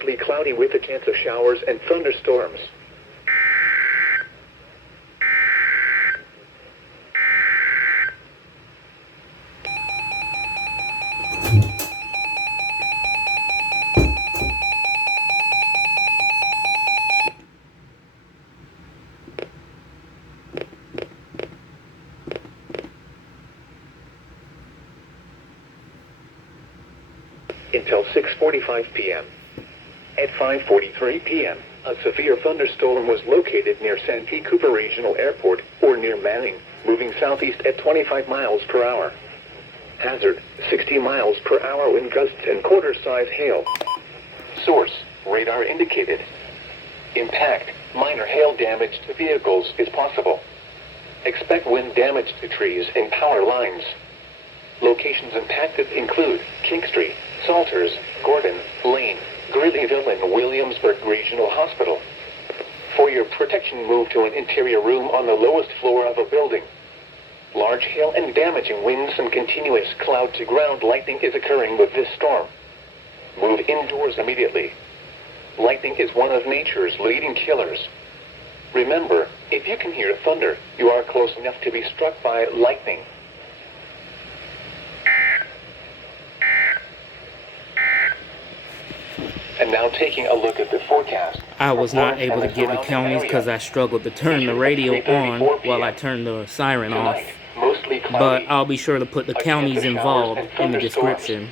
mostly cloudy with a chance of showers and thunderstorms. Until 6:45 p.m. At 5:43 p.m., a severe thunderstorm was located near Santee Cooper Regional Airport, or near Manning, moving southeast at 25 miles per hour. Hazard, 60 miles per hour wind gusts and quarter-size hail. Source, radar indicated. Impact, minor hail damage to vehicles is possible. Expect wind damage to trees and power lines. Locations impacted include King Street, Salters, Gordon, Lane, Greeleyville, and Williamsburg Regional Hospital. For your protection, move to an interior room on the lowest floor of a building. Large hail and damaging winds and continuous cloud-to-ground lightning is occurring with this storm. Move indoors immediately. Lightning is one of nature's leading killers. Remember, if you can hear thunder, you are close enough to be struck by lightning. And now taking a look at the forecast. I was not able to get the counties because I struggled to turn the radio on while I turned the siren off. But I'll be sure to put the counties involved in the description.